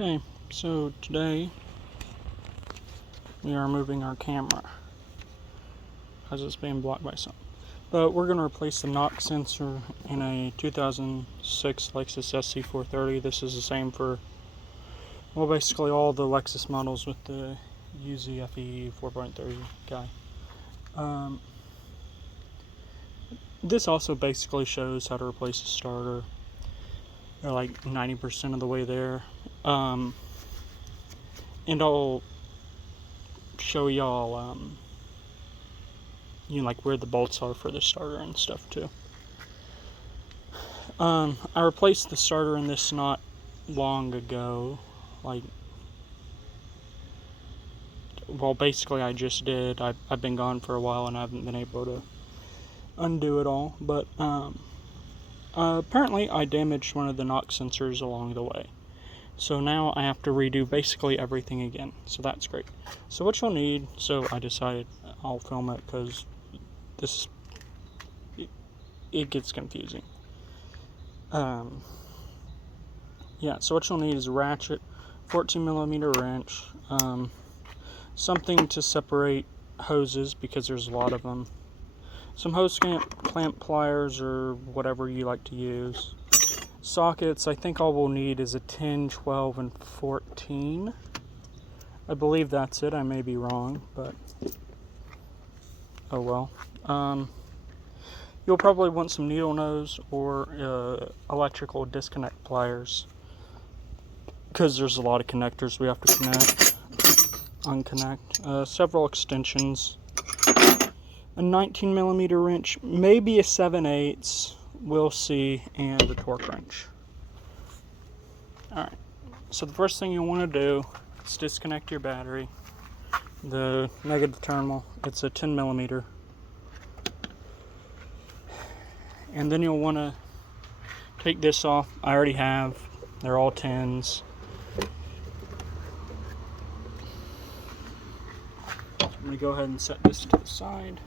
Okay, so today we are moving our camera because it's being blocked by something. But we're going to replace the knock sensor in a 2006 Lexus Sc430. This is the same for, well, basically all the Lexus models with the UZFE 4.30 guy. This also basically shows how to replace a starter. They're like 90% of the way there. And I'll show y'all like where the bolts are for the starter and stuff too. I replaced the starter in this not long ago. Well, basically I just did. I've been gone for a while and I haven't been able to undo it all, but apparently I damaged one of the knock sensors along the way. So now I have to redo basically everything again. So that's great. So what you'll need, so I decided I'll film it because it gets confusing. Yeah, so what you'll need is a ratchet, 14mm wrench, something to separate hoses because there's a lot of them, some hose clamp pliers or whatever you like to use. Sockets, I think all we'll need is a 10, 12, and 14. I believe that's it. I may be wrong, but oh well. You'll probably want some needle nose or electrical disconnect pliers because there's a lot of connectors we have to connect, unconnect. Several extensions, a 19mm wrench, maybe a 7/8. We'll see, and a torque wrench. Alright, so the first thing you'll want to do is disconnect your battery. The negative terminal, it's a 10mm. And then you'll want to take this off. I already have, they're all 10s. I'm going to go ahead and set this to the side.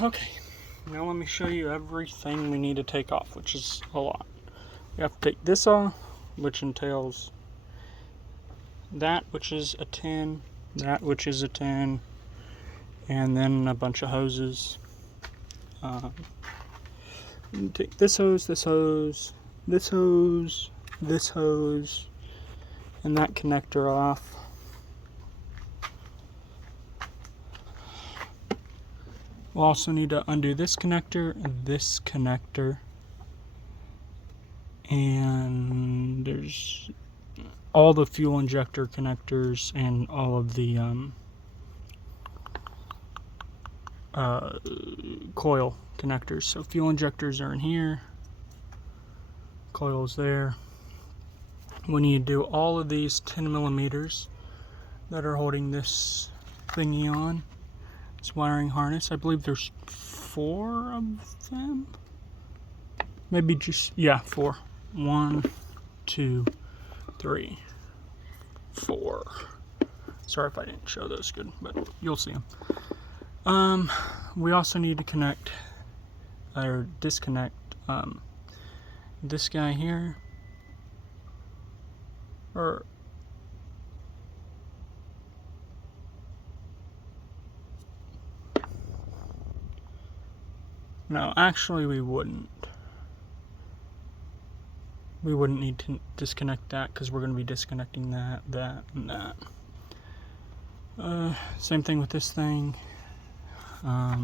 Okay, now let me show you everything we need to take off, which is a lot. We have to take this off, which entails that, which is a 10, that, which is a 10, and then a bunch of hoses. Take this hose, this hose, this hose, this hose, and that connector off. We'll also need to undo this connector, and there's all the fuel injector connectors and all of the coil connectors. So fuel injectors are in here, coils there. We need to do all of these 10mm that are holding this thingy on. This wiring harness, I believe there's 4 of them. Maybe just, yeah, 4. 1, 2, 3, 4. Sorry if I didn't show those good, but you'll see them. We also need to connect or disconnect this guy here, or no, actually we wouldn't. We wouldn't need to disconnect that because we're going to be disconnecting that, and that. Same thing with this thing. I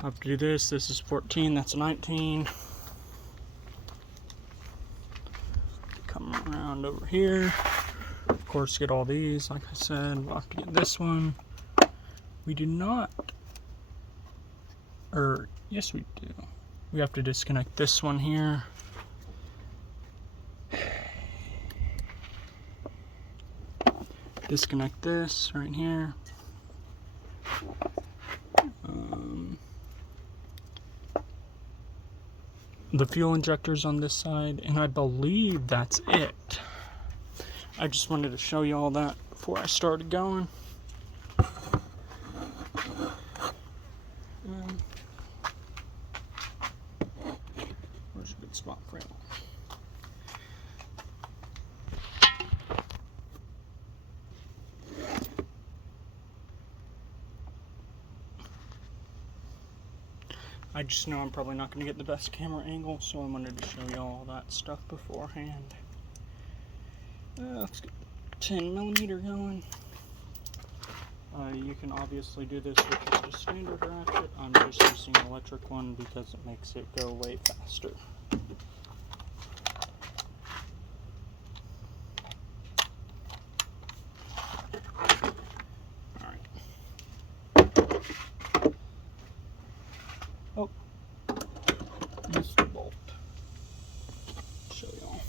have to do this. This is 14, that's 19. Come around over here. Of course, get all these. Like I said, we'll have to get this one. We do not, or yes we do. We have to disconnect this one here. Disconnect this right here. The fuel injectors on this side, and I believe that's it. I just wanted to show you all that before I started going. I just know I'm probably not going to get the best camera angle, so I wanted to show you all that stuff beforehand. Let's get 10mm going. You can obviously do this with just a standard ratchet. I'm just using an electric one because it makes it go way faster. Oh, missed the bolt. Show y'all.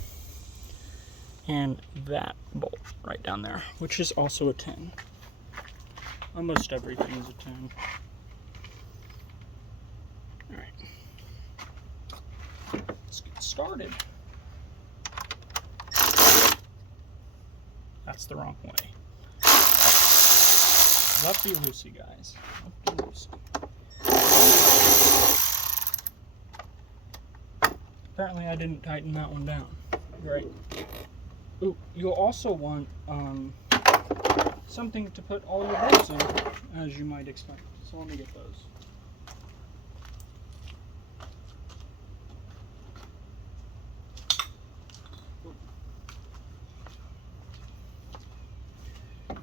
And that bolt right down there, which is also a 10. Almost everything's a 10. Alright. Let's get started. That's the wrong way. Lefty-loosey, guys. Lefty-loosey. Apparently I didn't tighten that one down. Great. Ooh, you'll also want something to put all your bolts in, as you might expect. So let me get those.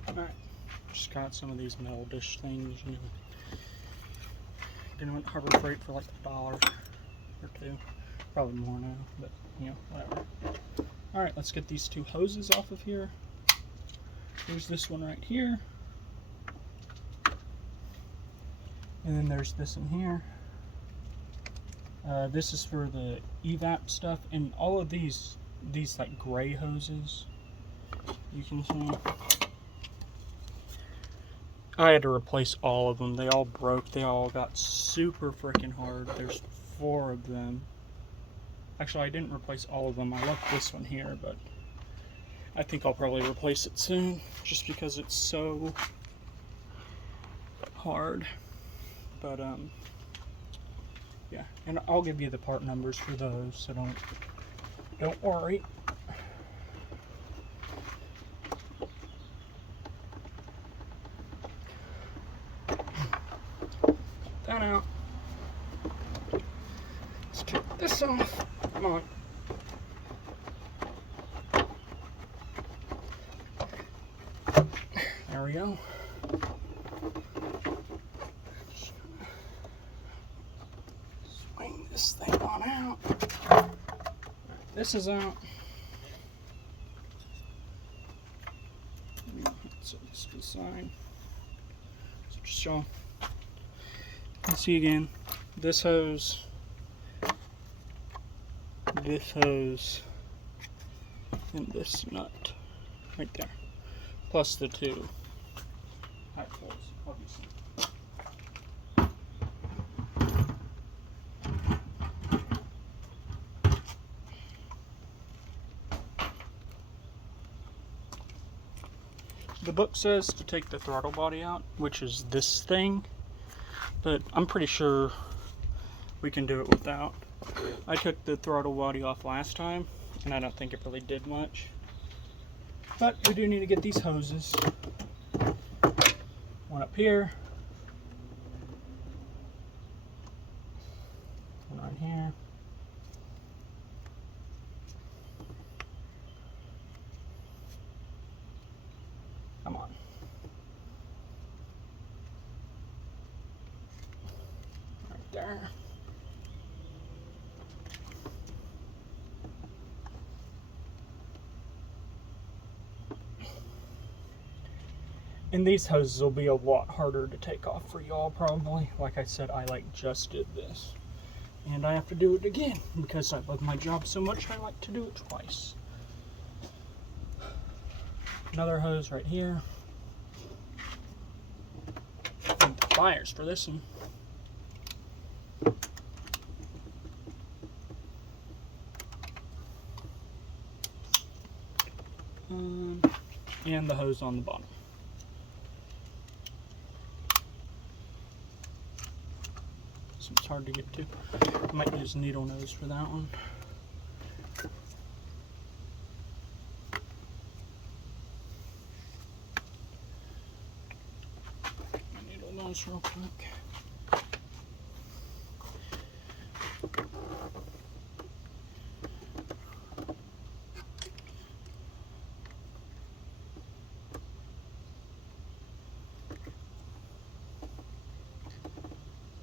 Alright, just got some of these metal dish things, you know. Didn't want Harbor Freight for like $1 or $2. Probably more now, but you know, whatever. Alright, let's get these two hoses off of here. There's this one right here. And then there's this in here. This is for the evap stuff, and all of these like gray hoses, you can see. I had to replace all of them. They all broke. They all got super freaking hard. There's 4 of them. Actually, I didn't replace all of them. I left this one here, but I think I'll probably replace it soon, just because it's so hard. But yeah, and I'll give you the part numbers for those, so don't worry. That out. Let's take this off. Come on. There we go. Swing this thing on out. This is out. So this is the side. So just show. Let's see again. This hose, and this nut right there, plus the 2 high pulls, obviously. The book says to take the throttle body out, which is this thing, but I'm pretty sure we can do it without. I took the throttle body off last time, and I don't think it really did much. But we do need to get these hoses. One up here. One right here. Come on. Right there. And these hoses will be a lot harder to take off for y'all probably. Like I said, I just did this. And I have to do it again because I love my job so much I like to do it twice. Another hose right here. And the pliers for this one. And the hose on the bottom. So it's hard to get to. I might use needle nose for that one. Needle nose real quick.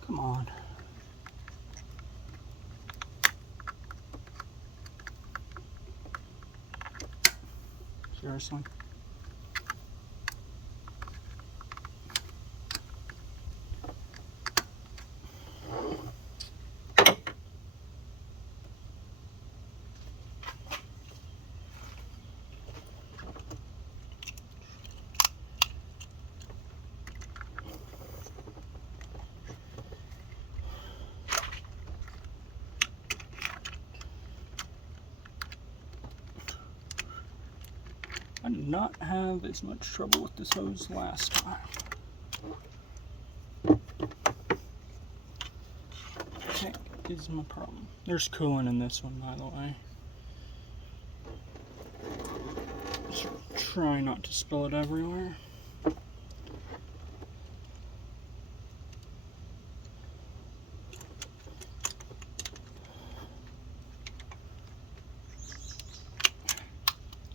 Come on. Seriously? I did not have as much trouble with this hose last time. What is my problem? There's coolant in this one, by the way. Just try not to spill it everywhere.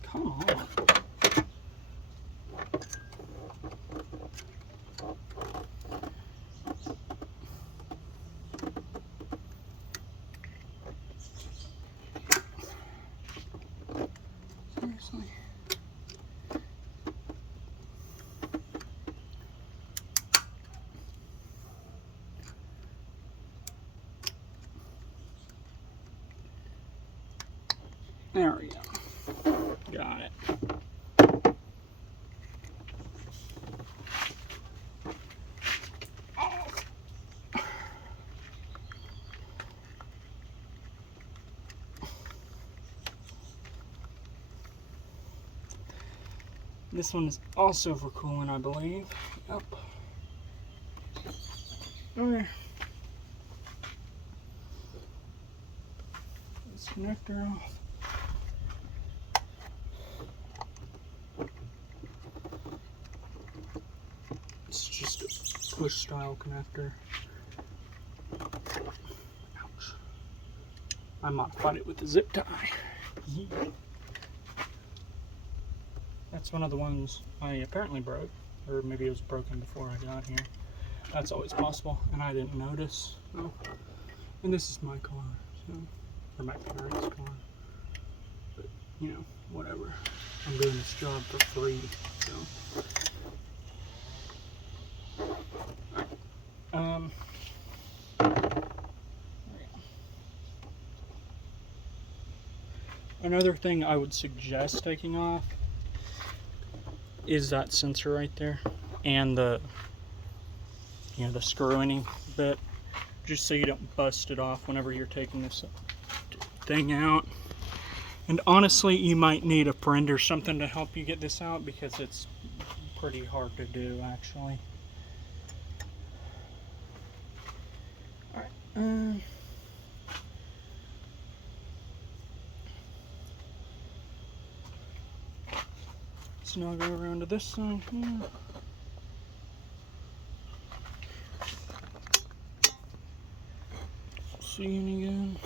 Come on. Seriously. There we go. Got it. This one is also for coolant, I believe. Yep. Okay. This connector off. It's just a push style connector. Ouch. I modified it with a zip tie. That's one of the ones I apparently broke, or maybe it was broken before I got here. That's always possible, and I didn't notice. Oh. And this is my car, so, or my parents' car. But, you know, whatever. I'm doing this job for free, so. Another thing I would suggest taking off is that sensor right there, and the, you know, the screwing bit, just so you don't bust it off whenever you're taking this thing out. And honestly, you might need a friend or something to help you get this out, because it's pretty hard to do, actually. Alright, so now I'll go around to this side here. Seeing again.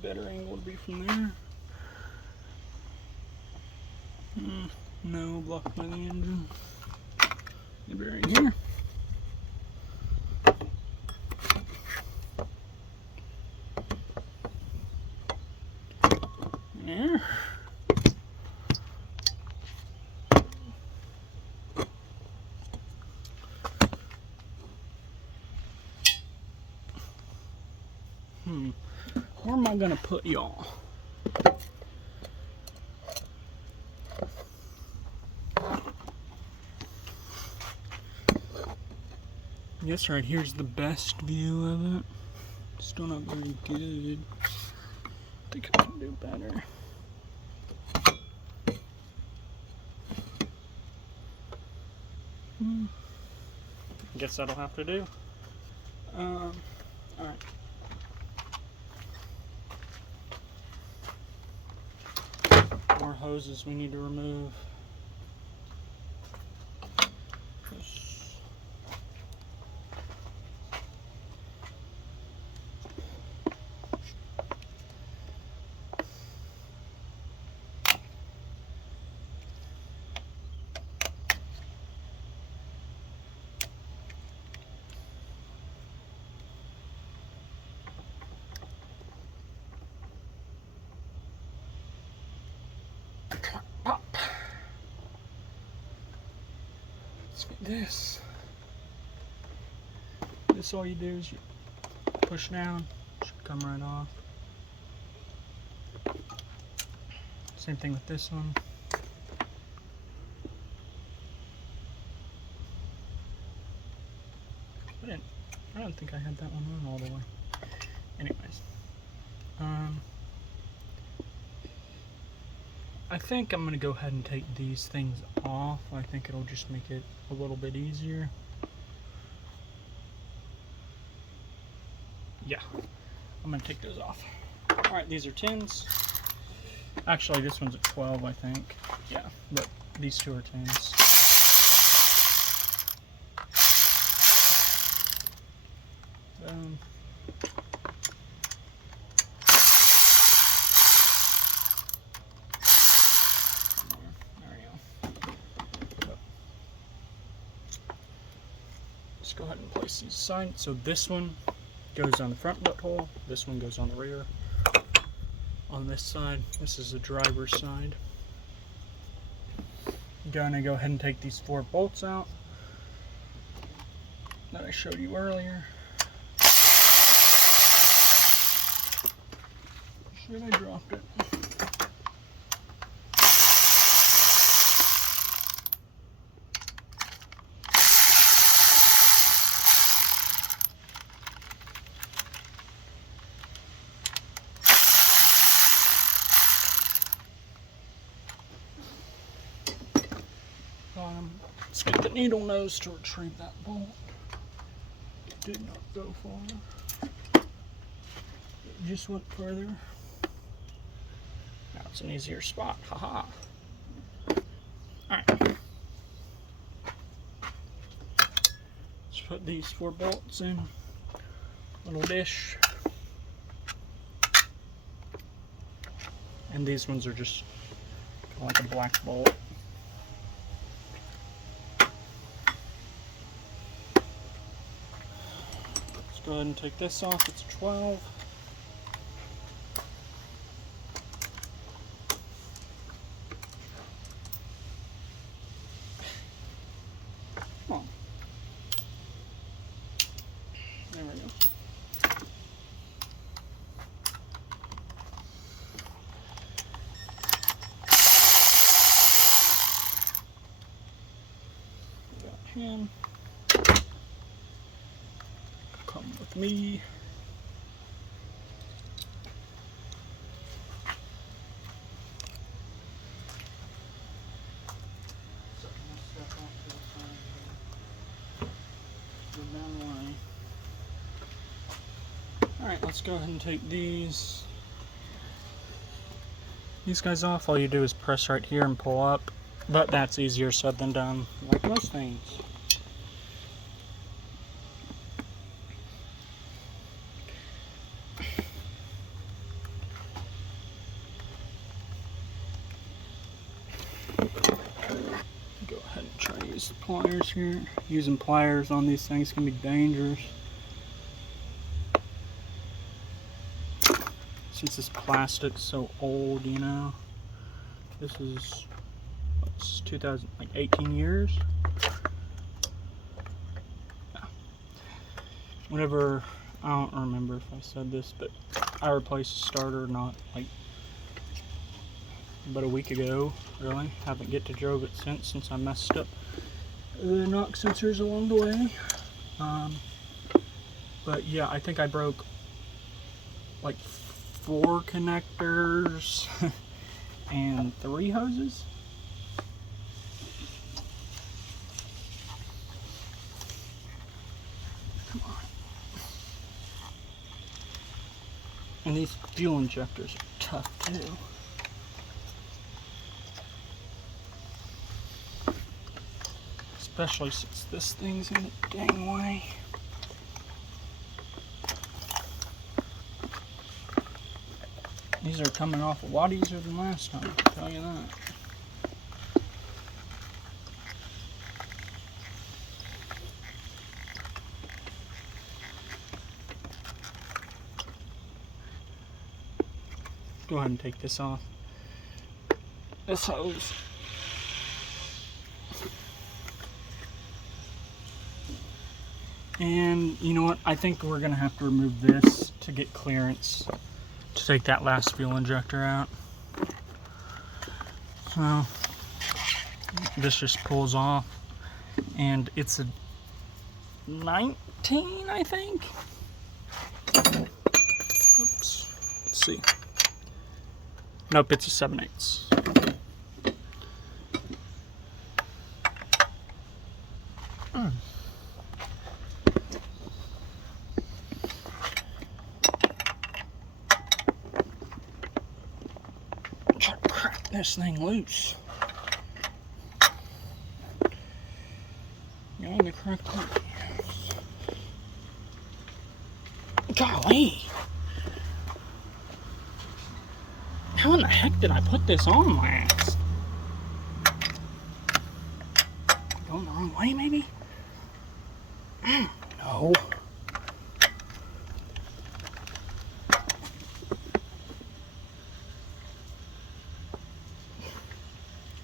Better angle would be from there. No, blocked by the engine. Maybe right here. There. Where am I gonna put y'all? I guess right here's the best view of it. Still not very good. I think I can do better. I guess that'll have to do. Alright. More hoses we need to remove. This all you do is you push down, should come right off. Same thing with this one. I don't think I had that one on all the way. Anyways, I think I'm gonna go ahead and take these things off. I think it'll just make it a little bit easier. Yeah, I'm gonna take those off. All right, these are 10s. Actually, this one's a 12, I think. Yeah, but these two are 10s. Let's go ahead and place these aside. So this one goes on the front butthole, this one goes on the rear. On this side, this is the driver's side. Gonna go ahead and take these 4 bolts out that I showed you earlier. Shit, I dropped it. Let's get the needle nose to retrieve that bolt. It did not go far. It just went further. Now it's an easier spot. Haha. Alright. Let's put these 4 bolts in. Little dish. And these ones are just kind of like a black bolt. Go ahead and take this off. It's a 12. Come on. There we go. Got him. Come with me. Alright, let's go ahead and take these guys off. All you do is press right here and pull up, but that's easier said than done, like most things. Go ahead and try to use the pliers here. Using pliers on these things can be dangerous. Since this plastic's so old, you know. This is, what's 2000, like 18 years? Yeah. Whenever, I don't remember if I said this, but I replaced the starter not like about a week ago, really. Haven't get to drove it since I messed up the knock sensors along the way. But yeah, I think I broke like 4 connectors and 3 hoses. Come on. And these fuel injectors are tough too. Especially since this thing's in the dang way. These are coming off a lot easier than last time, I'll tell you that. Go ahead and take this off. This hose And you know what? I think we're gonna have to remove this to get clearance to take that last fuel injector out. So this just pulls off, and it's a 19, I think. Oops. Let's see. Nope, it's a 7/8. Try to crack this thing loose. Going the correct way. Golly! How in the heck did I put this on last? Going the wrong way, maybe? No.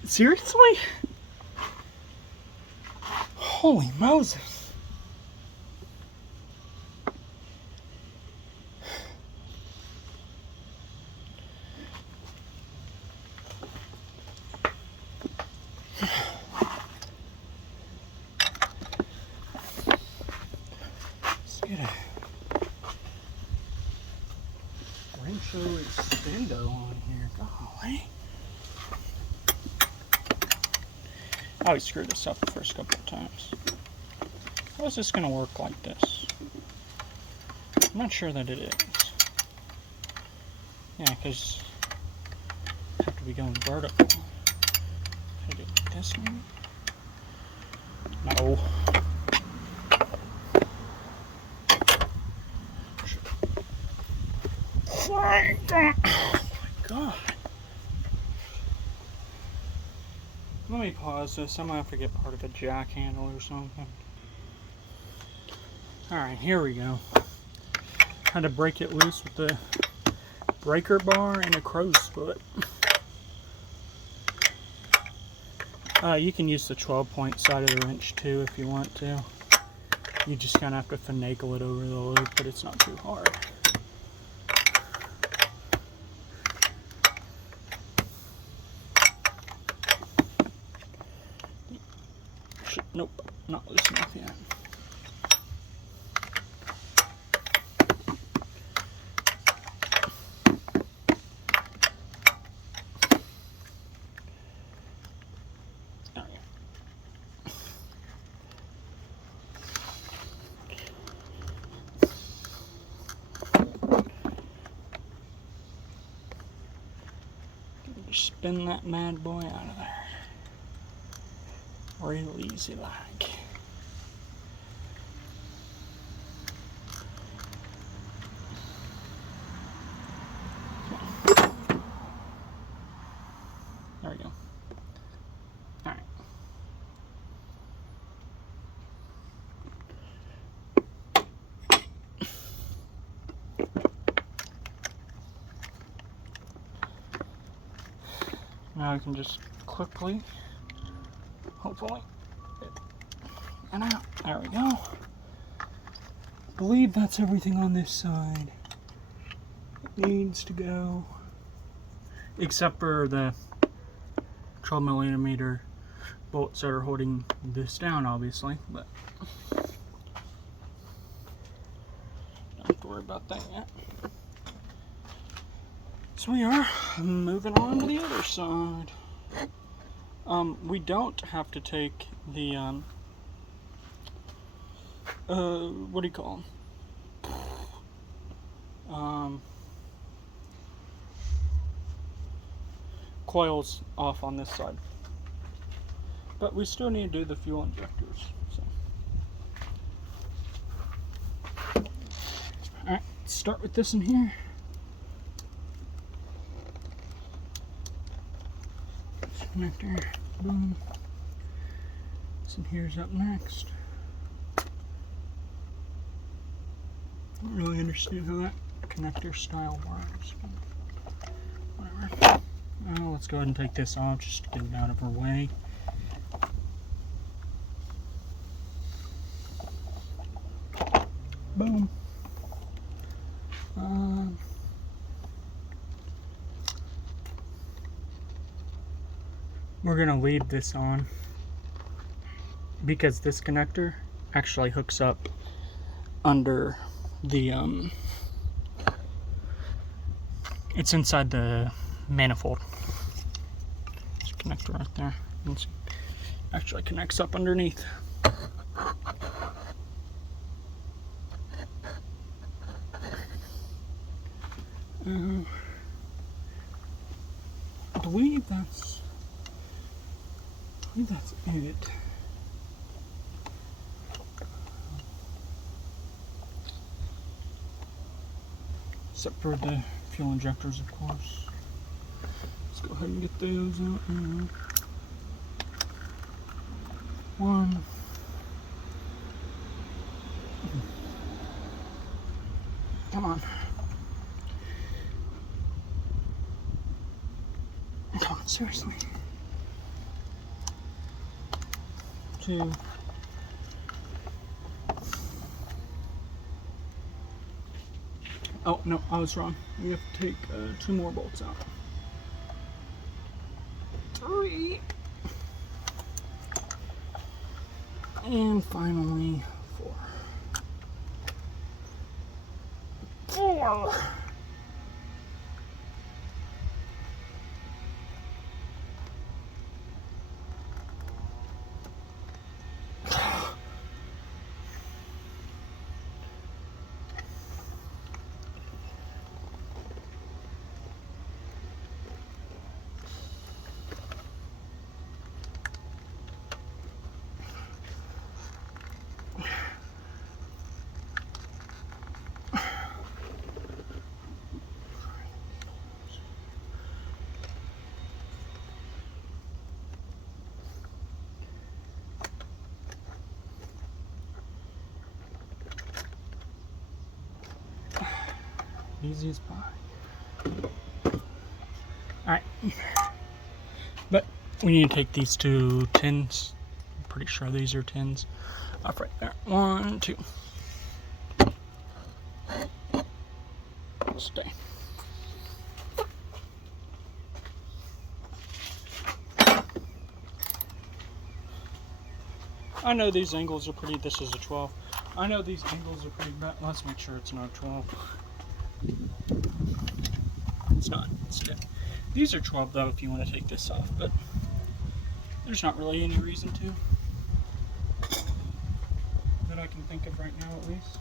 Seriously? Holy Moses. Let's get a Rancho Extendo on here. Golly. I always screwed this up the first couple of times. How is this going to work like this? I'm not sure that it is. Yeah, because I have to be going vertical. Can I do it this one? No. Oh my God. Let me pause this. I'm going to have to get part of a jack handle or something. Alright, here we go. Had to break it loose with the breaker bar and a crow's foot. You can use the 12-point side of the wrench too if you want to. You just kind of have to finagle it over the loop, but it's not too hard. Nope, not loose enough yet. There we go. Just spin that mad boy out of there. Real easy like. There we go. Alright. Now I can just quickly, hopefully, and out. There we go. I believe that's everything on this side. It needs to go. Except for the 12mm bolts that are holding this down, obviously, but don't have to worry about that yet. So we are moving on to the other side. We don't have to take the what do you call them? Coils off on this side, but we still need to do the fuel injectors. So, all right, let's start with this in here. Connector, boom. This in here's up next. Don't really understand how that connector style works, but whatever. Well, let's go ahead and take this off just to get it out of our way. Boom. We're gonna leave this on because this connector actually hooks up under the it's inside the manifold. There's a connector right there. It actually connects up underneath. I believe that's it. Except for the fuel injectors, of course. Let's go ahead and get those out now. One. Come on. Come on, seriously. Two. Oh, no, I was wrong. We have to take 2 more bolts out. 3. And finally, 4. 4. Easy as pie. Alright. But we need to take these 2 tins. I'm pretty sure these are tins. Off right there. 1, 2. Stay. I know these angles are pretty. This is a 12. I know these angles are pretty bad. Let's make sure it's not a 12. It's not. It's 10. These are 12 though if you want to take this off, but there's not really any reason to. That I can think of right now at least.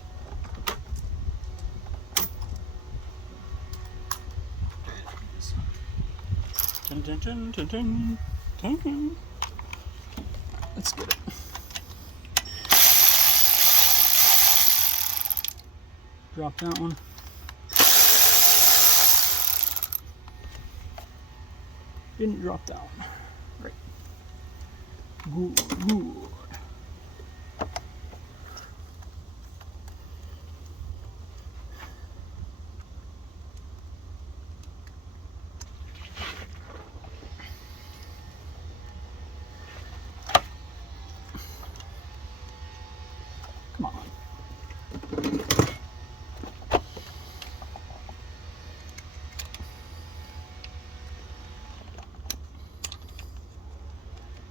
Dun, dun, dun, dun, dun, dun. Let's get it. Drop that one. Didn't drop that one. Right. Good, good. Come on.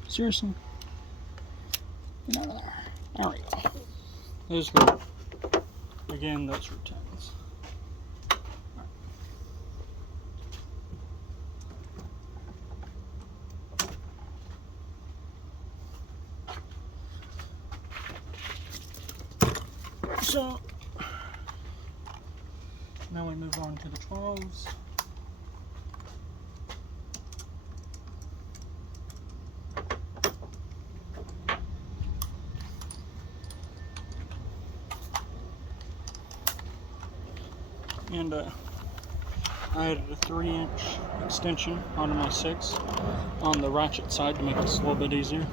Seriously? Get out of there. There we go. Those were, again, those were 10s. Right. So, now we move on to the 12s. And I added a 3-inch extension onto my 6 on the ratchet side to make this a little bit easier.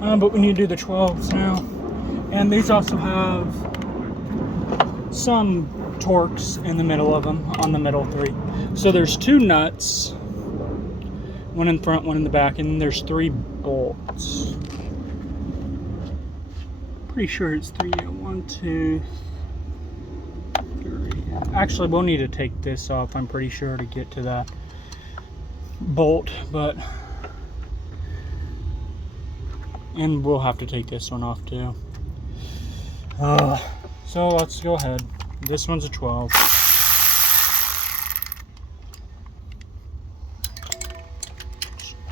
But we need to do the 12s now. And these also have some torques in the middle of them on the middle 3. So there's 2 nuts, one in front, one in the back, and then there's 3 bolts. Pretty sure it's 3, 1, 2, Actually, we'll need to take this off, I'm pretty sure, to get to that bolt, and we'll have to take this one off too. So let's go ahead. This one's a 12.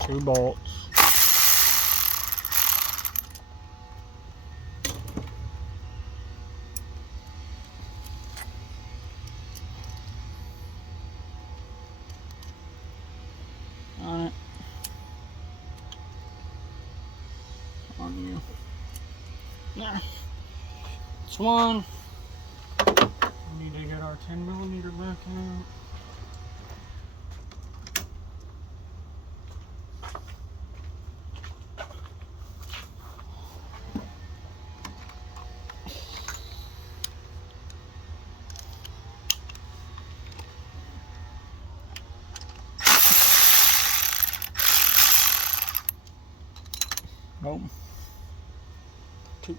Two bolts. On it. On you. There. It's one. We need to get our 10mm back out. Boom. Two.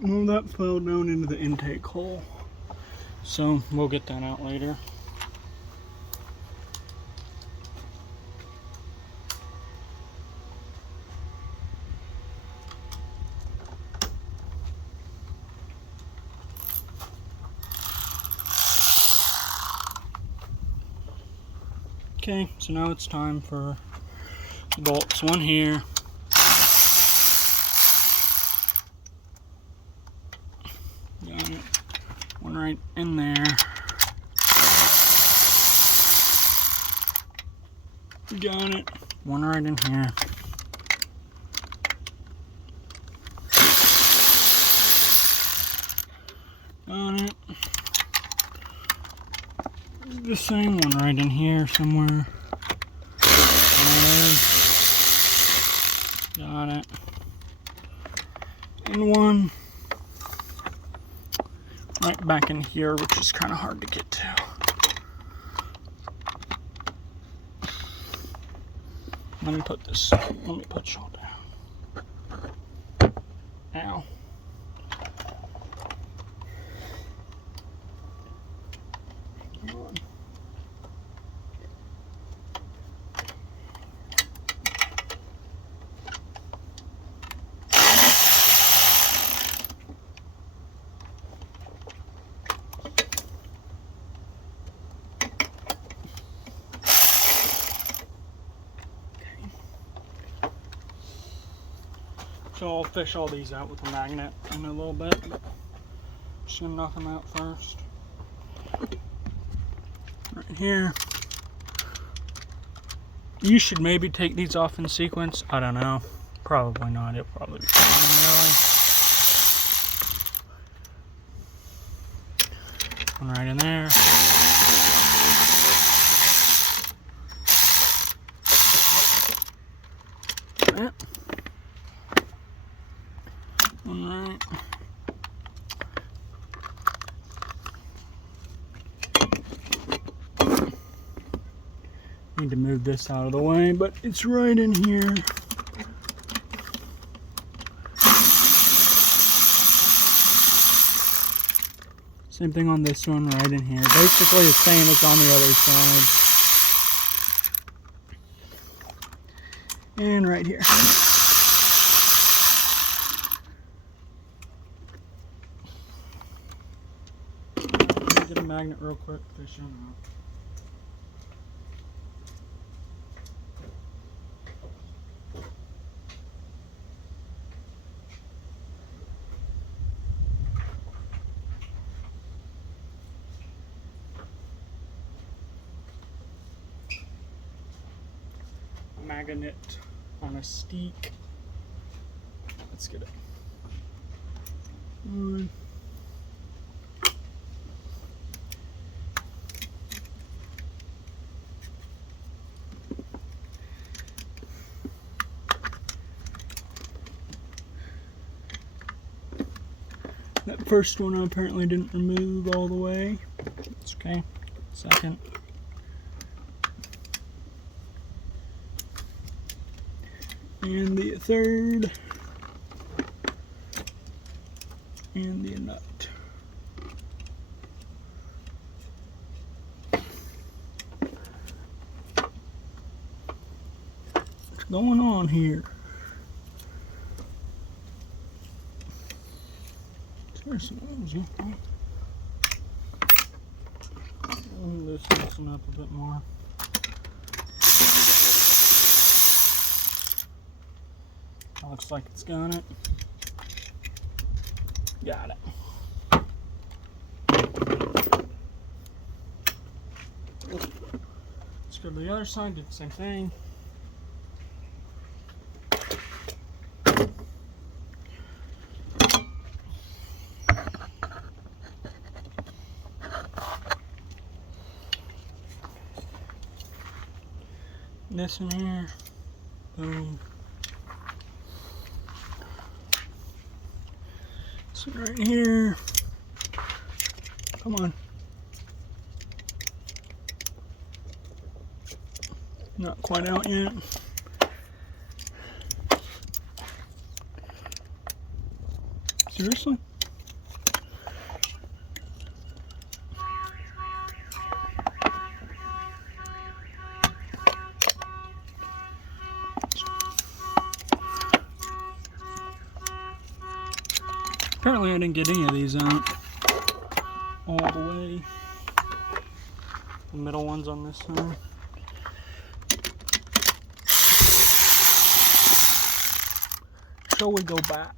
Well, that fell down into the intake hole, so we'll get that out later. Okay, so now it's time for the bolts. One here. Got it. One right in there. Got it. One right in here. Got it. The same one right in here somewhere. Got it. And one right back in here, which is kind of hard to get to. Let me put y'all down. Ow. Come on. So I'll fish all these out with a magnet in a little bit, but just gonna knock them out first. Right here. You should maybe take these off in sequence. I don't know. Probably not. It'll probably be fine, really. One right in there. One right. Need to move this out of the way, but it's right in here. Same thing on this one, right in here. Basically the same as on the other side. And right here. Get a magnet real quick, fish them out. Magnet on a steak. Let's get it. One. That first one I apparently didn't remove all the way. It's okay. second. And the third. And the nut. What's going on here? Seriously, loosen up a bit more. Looks like it's got it. Got it. Let's go to the other side, do the same thing. This in here. Boom. This one right here. Come on. Not quite out yet. Seriously? Apparently I didn't get any of these out all the way. The middle ones on this side. Shall we go back?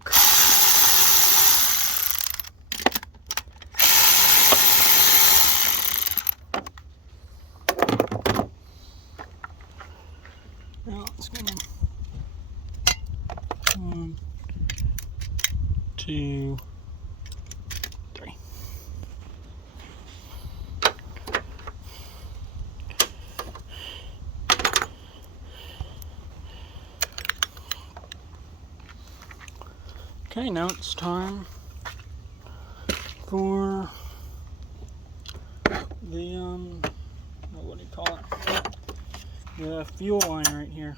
Now it's gonna 1, 2, 3. Okay, now it's time for the what do you call it? The fuel line right here.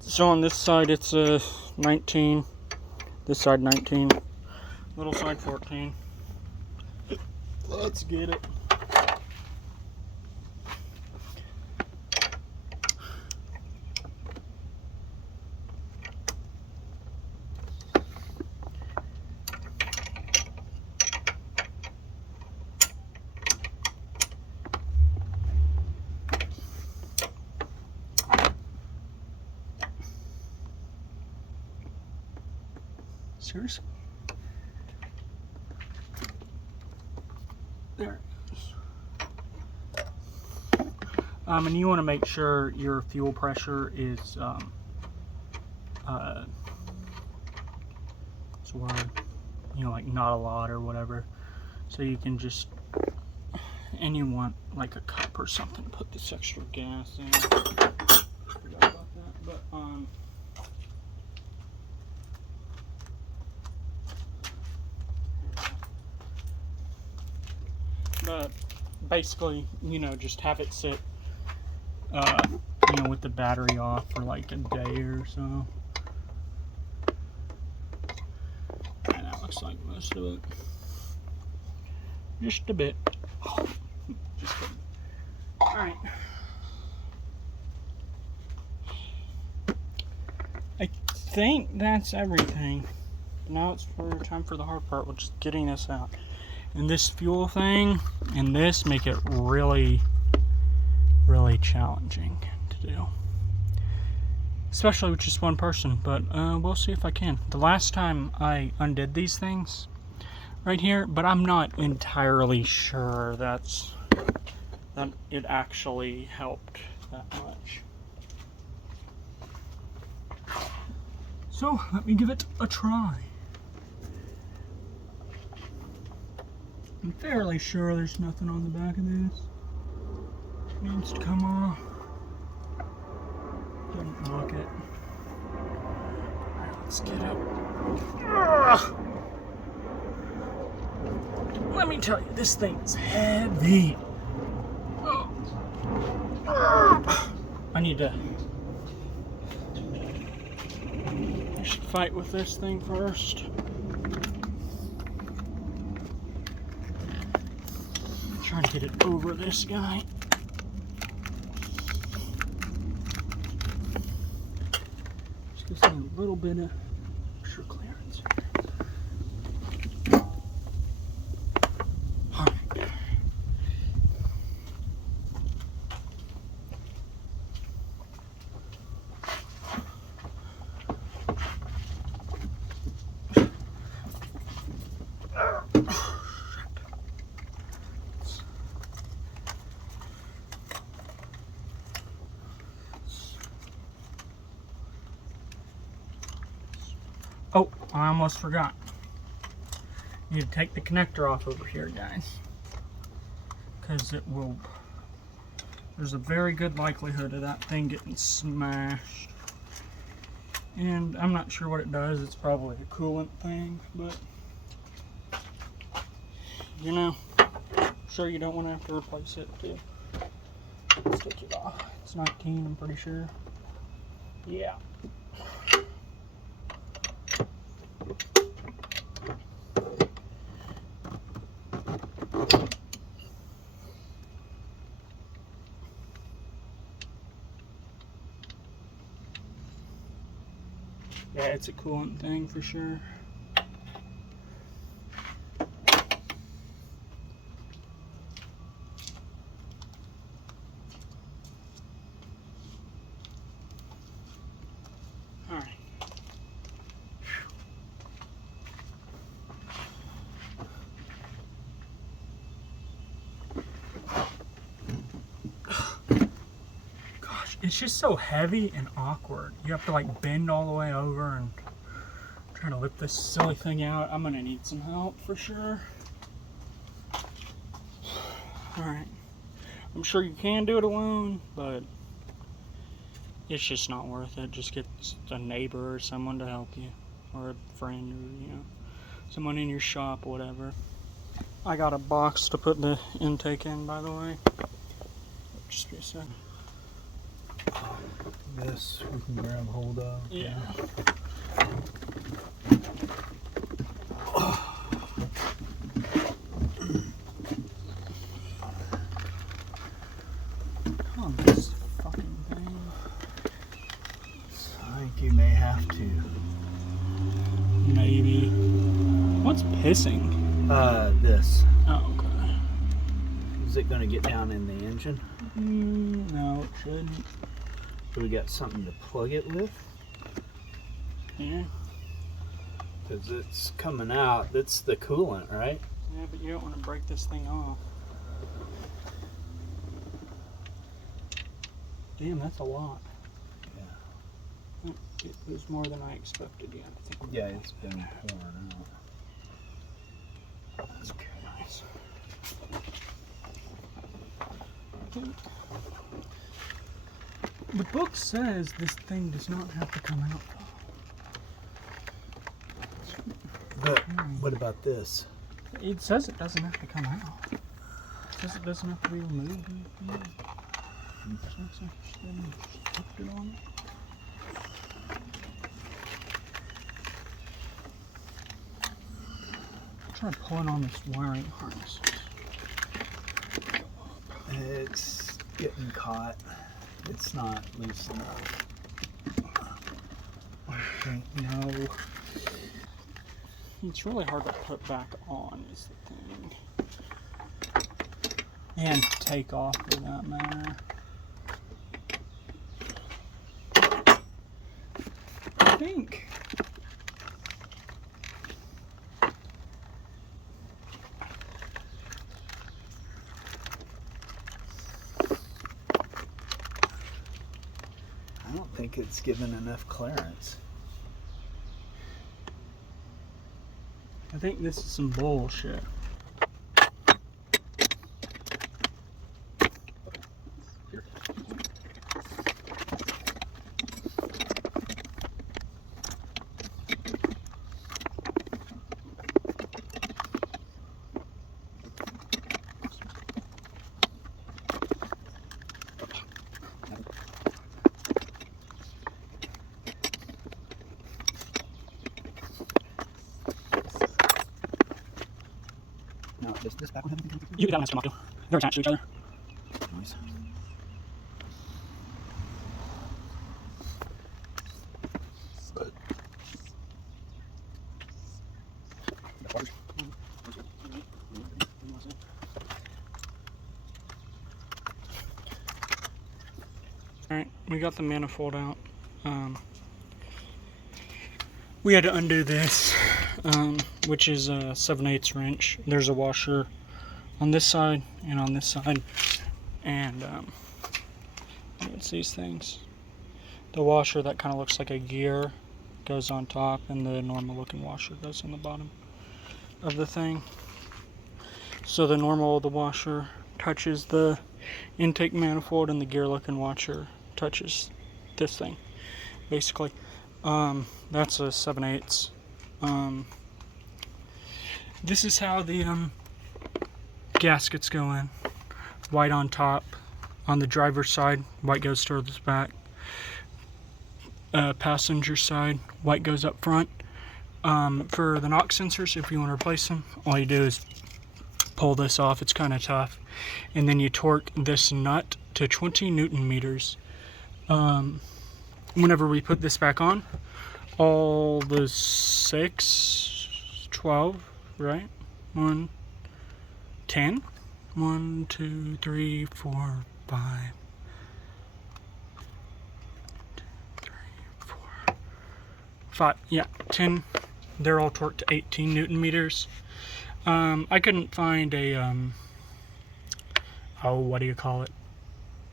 So on this side it's a 19. This side 19, little side 14. Let's get it. Seriously? There it goes. And you want to make sure your fuel pressure is what's the word? You know, like not a lot or whatever. So you can just, and you want like a cup or something to put this extra gas in. Forgot about that, but but basically, you know, just have it sit, you know, with the battery off for like a day or so. And that looks like most of it. Just a bit. Just a bit. Alright. I think that's everything. Now it's time for the hard part, which is getting this out. And this fuel thing and this make it really, really challenging to do. Especially with just one person, but we'll see if I can. The last time I undid these things right here, but I'm not entirely sure that it actually helped that much. So let me give it a try. I'm fairly sure there's nothing on the back of this. It needs to come off. Doesn't look it. Alright, let's get it. Ugh. Let me me tell you, this thing is heavy. I need to... I should fight with this thing first. I'm trying to get it over this guy. Just gives me a little bit of extra clearance. All right. Oh, I almost forgot. You need to take the connector off over here, guys. Because it will... There's a very good likelihood of that thing getting smashed. And I'm not sure what it does. It's probably a coolant thing, but... You know, sure you don't want to have to replace it too. Let's take it off. It's 19, I'm pretty sure. Yeah. Yeah, it's a coolant thing for sure. All right. It's just so heavy and awkward. You have to like bend all the way over and try to lift this silly thing out. I'm gonna need some help for sure. Alright. I'm sure you can do it alone, but it's just not worth it. Just get a neighbor or someone to help you. Or a friend or, you know, someone in your shop, whatever. I got a box to put the intake in, by the way. Just be a second. This we can grab hold of. Yeah. Come on, this fucking thing. I think you may have to. Maybe. What's pissing? This. Oh, okay. Is it going to get down in the engine? No, it shouldn't. So we got something to plug it with? Yeah. Because it's coming out. That's the coolant, right? Yeah, but you don't want to break this thing off. Damn, that's a lot. Yeah. It was more than I expected. Yeah, I think. Yeah, it's been pouring out. That's okay. Nice. The book says this thing does not have to come out. But what about this? It says it doesn't have to come out. It says it doesn't have to be removed. Put it on. Try pulling on this wiring harness. It's getting caught. It's not loose enough. I don't know. It's really hard to put back on is the thing. And take off for that matter. I think. I don't think it's given enough clearance. I think this is some bullshit. Now, does this back one have anything connected to it? You, that one has to come off too. They're attached to each other. Nice. But that water's Alright, we got the manifold out. We had to undo this, which is a 7/8 wrench. There's a washer on this side and on this side. And it's these things. The washer that kind of looks like a gear goes on top, and the normal looking washer goes on the bottom of the thing. So the normal of the washer touches the intake manifold, and the gear looking washer touches this thing, basically. That's a 7/8. This is how the gaskets go in. White on top. On the driver's side, white goes towards the back. Passenger side, white goes up front. For the knock sensors, if you want to replace them, all you do is pull this off. It's kind of tough. And then you torque this nut to 20 Newton meters. Whenever we put this back on, all the 12, right? 1, 10. 1, 2, 3, 4, 5. 2, 3, 4, 5. Yeah, 10. They're all torqued to 18 Newton meters. I couldn't find a, what do you call it?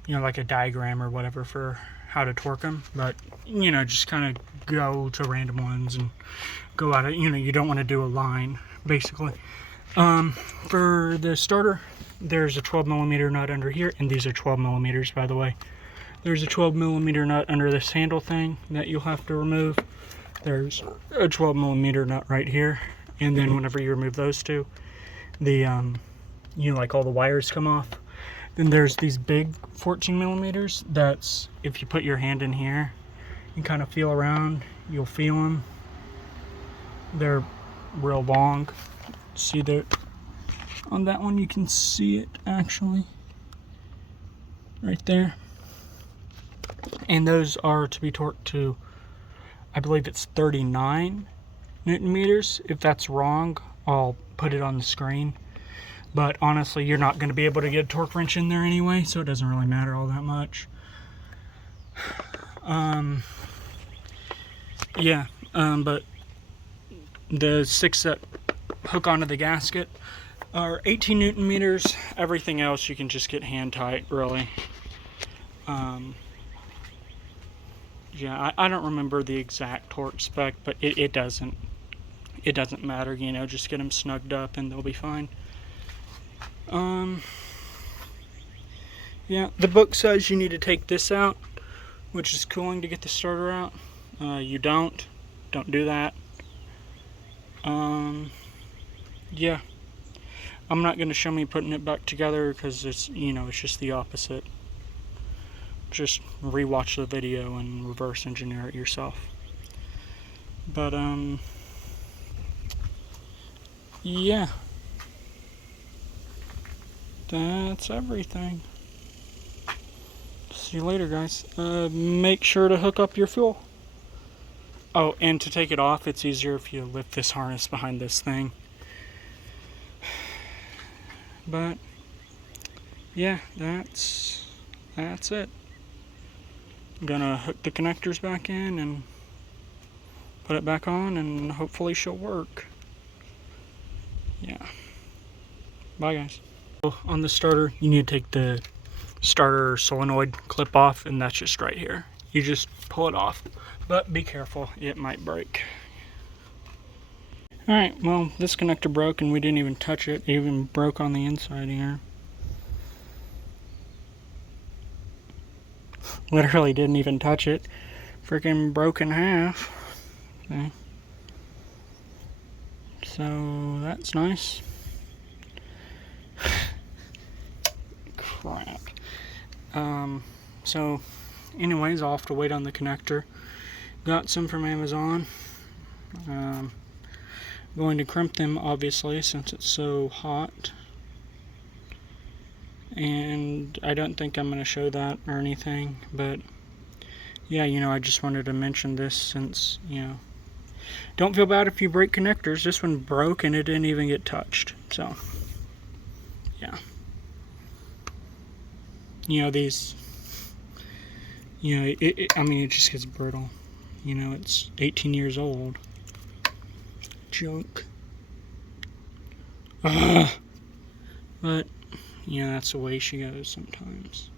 You know, like a diagram or whatever for how to torque them, but you know, just kind of go to random ones and go at it. You know, you don't want to do a line, basically. For the starter, there's a 12 millimeter nut under here, and these are 12 millimeters, by the way. There's a 12 millimeter nut under this handle thing that you'll have to remove. There's a 12 millimeter nut right here, and then whenever you remove those two, the you know, like all the wires come off. Then there's these big 14 millimeters. That's, if you put your hand in here and kind of feel around, you'll feel them. They're real long. See there on that one, you can see it actually right there. And those are to be torqued to, I believe it's 39 Newton meters. If that's wrong, I'll put it on the screen. But honestly, you're not going to be able to get a torque wrench in there anyway, so it doesn't really matter all that much. But the 6 that hook onto the gasket are 18 Newton meters. Everything else you can just get hand tight, really. I don't remember the exact torque spec, but it doesn't matter. You know, just get them snugged up and they'll be fine. The book says you need to take this out, which is cooling, to get the starter out. You don't do that. I'm not going to show me putting it back together because it's, you know, it's just the opposite. Just rewatch the video and reverse engineer it yourself. But that's everything. See you later, guys. Make sure to hook up your fuel. Oh, and to take it off, it's easier if you lift this harness behind this thing. But yeah, that's it. I'm gonna hook the connectors back in and put it back on, and hopefully she'll work. Yeah. Bye, guys. On the starter, you need to take the starter solenoid clip off, and that's just right here. You just pull it off, but be careful, it might break. Alright, well, this connector broke and we didn't even touch it. It even broke on the inside here. Literally didn't even touch it. Freaking broke in half. Okay. So that's nice. Crap. So anyways, I'll have to wait on the connector. Got some from Amazon. going to crimp them, obviously, since it's so hot. And I don't think I'm going to show that or anything, but yeah, I just wanted to mention this since, don't feel bad if you break connectors. This one broke and it didn't even get touched. So, yeah. These, it just gets brittle. It's 18 years old. Junk. But, that's the way she goes sometimes.